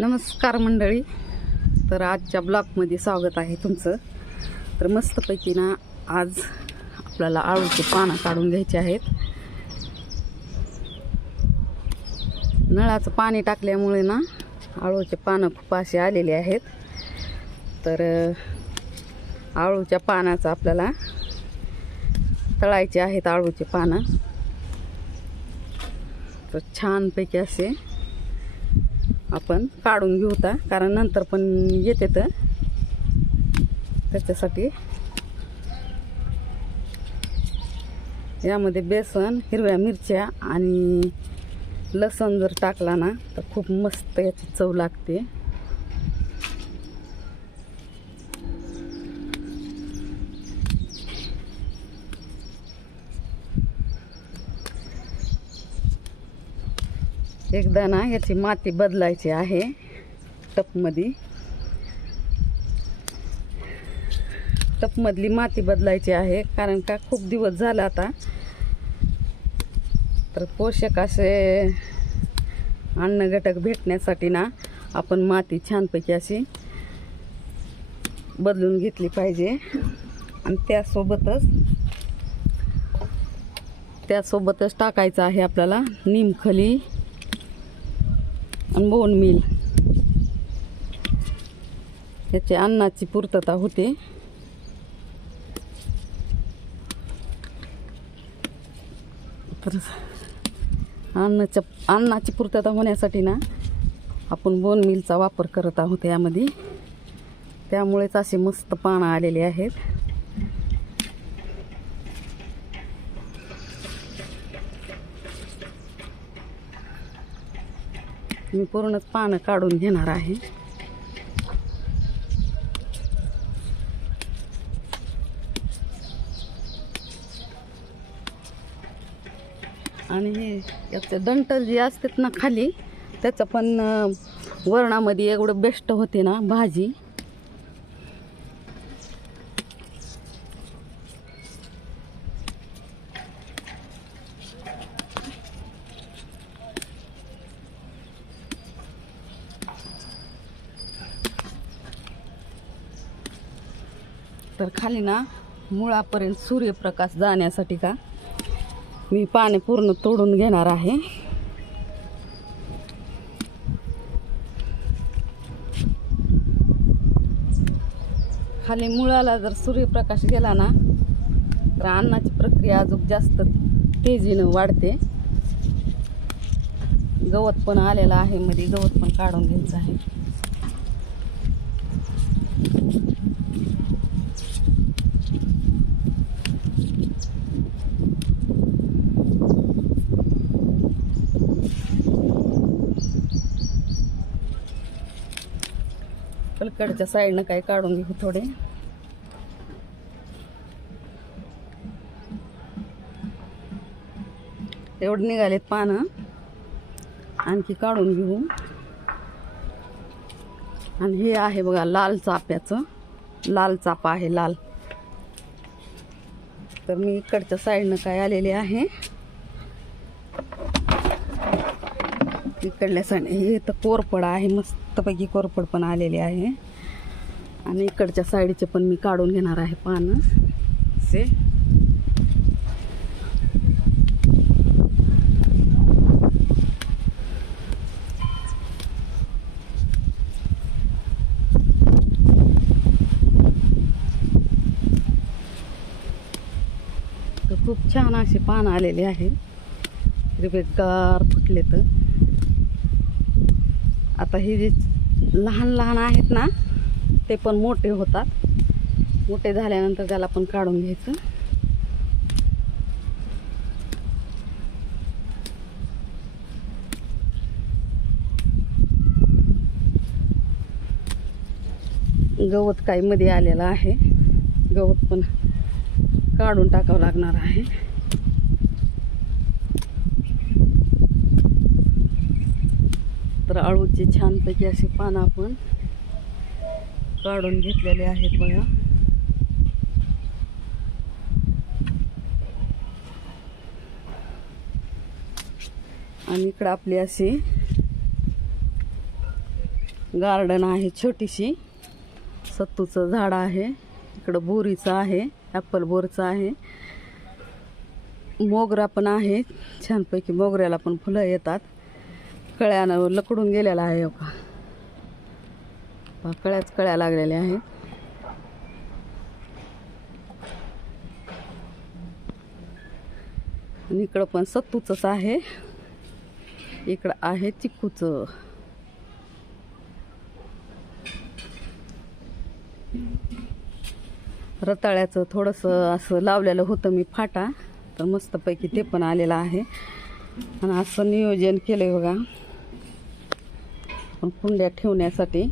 नमस्कार मंडळी. तर आजच्या ब्लॉगमध्ये स्वागत आहे तुमचं. तर मस्तपैकी ना आज आपल्याला आळूचे पानं काढून घ्यायचे आहेत. नळाचं पाणी टाकल्यामुळे ना आळूचे पानं खूप असे आलेले आहेत. तर आळूच्या पानाचं आपल्याला तळायचे आहेत आळूचे पानं. तर छानपैकी असे आपण काढून घेऊ ता, कारण नंतर पण येते तर त्याच्यासाठी यामध्ये बेसन, हिरव्या मिरच्या आणि लसूण जर टाकला ना तर खूप मस्त याची चव लागते. एकदा ना याची माती बदलायची आहे टपमधली माती बदलायची आहे, कारण का खूप दिवस झाला आता. तर पोषक असे अन्न घटक भेटण्यासाठी ना आपण माती छानपैकी अशी बदलून घेतली पाहिजे. आणि त्यासोबतच टाकायचं आहे आपल्याला निमखली आणि बोन मील. याची अन्नाची पूर्तता होते. तर अन्नाची पूर्तता होण्यासाठी ना आपण बोन मीलचा वापर करत आहोत यामध्ये. त्यामुळेच असे मस्त पानं आलेले आहेत. मी पूर्णच पानं काढून घेणार आहे. आणि हे याचे दंटल जे असतात ना खाली, त्याचं पण वरणामध्ये एवढं बेस्ट होते ना भाजी. तर खाली ना मुळापर्यंत सूर्यप्रकाश जाण्यासाठी का मी पाने पूर्ण तोडून घेणार आहे. खाली मुळाला जर सूर्यप्रकाश गेला ना तर अन्नाची प्रक्रिया अजून जास्त तेजीनं वाढते. गवत पण आलेलं आहे, मध्ये गवत पण काढून घ्यायचं आहे. पलीकडच्या साईडनं काही काढून घेऊ थोडे. एवढे निघालेत पानं, आणखी काढून घेऊ. आणि हे आहे बघा लाल चाफ्याचं, लाल चाफा आहे लाल. तर मी इकडच्या साईडनं काय आलेले आहे, इकडल्या साईड हे तर कोरपड आहे, मस्तपैकी कोरपड पण आलेले आहे. आणि इकडच्या साईडचे पण मी काढून घेणार आहे पानं असे. तर खूप छान असे पानं आलेले आहे, हिरवेगार फुटले. तर आता हे जे लहान लहान आहेत ना ते पण मोठे होतात. मोठे झाल्यानंतर त्याला पण काढून घ्यायचं. गवत काही मध्ये आलेलं आहे, गवत पण काढून टाकावं लागणार आहे. तर आळूचे छानपैकी असे पानं आपण काढून घेतलेले आहेत बघा. आणि इकडं आपली अशी गार्डन आहे छोटीशी. सत्तूचं झाड आहे, इकडं बोरीचं आहे, ॲपल बोरचं आहे, मोगरा पण आहे. छानपैकी मोगऱ्याला पण फुलं येतात. कळ्यानं लकडून गेलेला आहे हो का, कळ्याच कळ्या लागलेल्या आहेत. आणि इकडं पण सत्तूचंच आहे. इकडं आहे चिक्कूचं. रताळ्याचं थोडंसं असं लावलेलं होतं मी फाटा, तर मस्तपैकी ते पण आलेलं आहे. आणि असं नियोजन केलंय बघा पण कुंड्या ठेवण्यासाठी.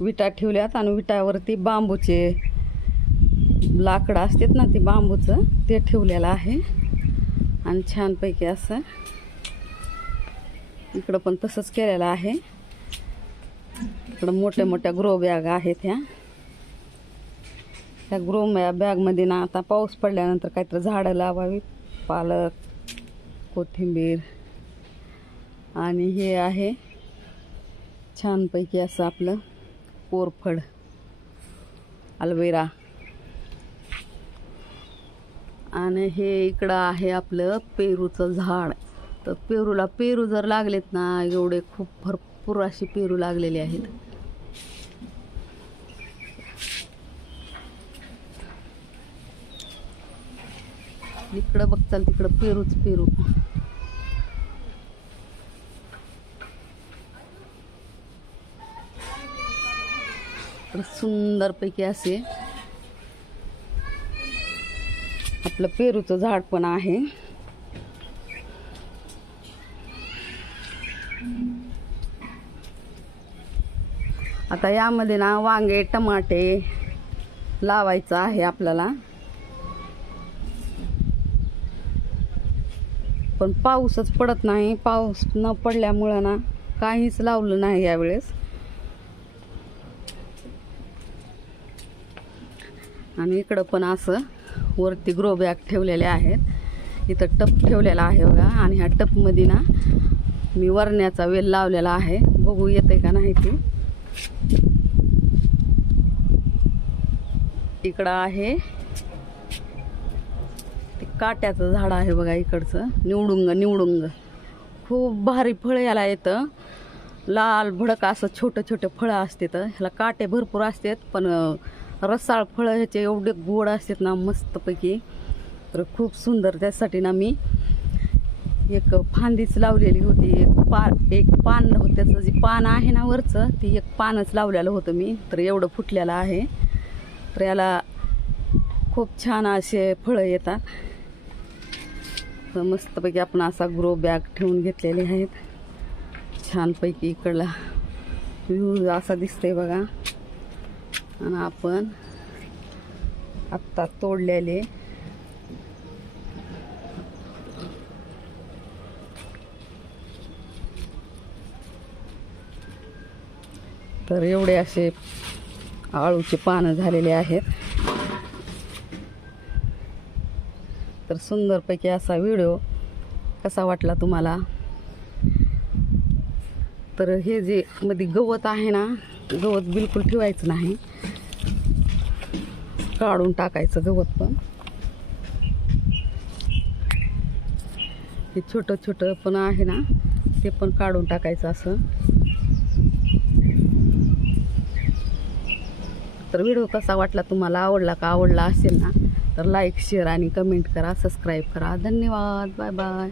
विटा ठेवल्यात आणि विटावरती बांबूचे लाकडं असतात ना, ते बांबूचं ते ठेवलेलं आहे. आणि छानपैकी असं इकडं पण तसंच केलेलं आहे. इकडं मोठ्या मोठ्या ग्रो बॅग आहेत. त्या ग्रो बॅगमध्ये ना आता पाऊस पडल्यानंतर काहीतरी झाडं लावावी. पालक, कोथिंबीर आणि हे आहे छानपैकी असं आपलं कोरफड, अल्वेरा. आणि हे इकडं आहे आपलं पेरूचं झाड. तर पेरूला पेरू जर लागलेत ना, एवढे खूप भरपूर अशी पेरू लागलेले आहेत. इकडं बघताल तिकडं पेरूच पेरू. तर सुंदरपैकी असे आपलं पेरूचं झाड पण आहे. आता यामध्ये ना वांगे, टमाटे लावायचं आहे आपल्याला. पण पाऊसच पडत नाही. पाऊस न पडल्यामुळं ना काहीच लावलं नाही यावेळेस. आणि इकडं पण असं वरती ग्रो बॅग ठेवलेले आहेत. इथं टप ठेवलेला आहे बघा. आणि ह्या टपमध्ये ना मी वरण्याचा वेल लावलेला आहे. बघू येते का नाही ते. इकडं आहे ते काट्याचं झाड आहे बघा इकडचं. निवडुंग खूप भारी फळ याला येतं. लाल भडक असं छोटं छोटं फळं असते. तर ह्याला काटे भरपूर असतात, पण रसाळ फळं ह्याचे एवढे गोड असतात ना मस्तपैकी. तर खूप सुंदर. त्यासाठी ना मी एक फांदीच लावलेली होती. एक पान होतं, त्याचं जे पान आहे ना वरचं, ती एक पानच लावलेलं होतं मी. तर एवढं फुटलेलं आहे. तर याला खूप छान असे फळं येतात. तर मस्तपैकी आपण असा ग्रो बॅग ठेवून घेतलेले आहेत. छानपैकी इकडला व्ह्यू असा दिसतंय बघा. आणि आपण आत्ता तोडलेले तर एवढे असे आळूचे पानं झालेले आहेत. तर सुंदरपैकी असा व्हिडिओ कसा वाटला तुम्हाला. तर हे जे मध्ये गवत आहे ना, गवत बिलकुल ठेवायचं नाही, काढून टाकायचं गवत. पण हे छोटं छोटं पण आहे ना, ते पण काढून टाकायचं असं. तर व्हिडिओ कसा वाटला तुम्हाला, आवडला असेल ना तर लाईक, शेअर आणि कमेंट करा, सबस्क्राईब करा. धन्यवाद. Bye bye.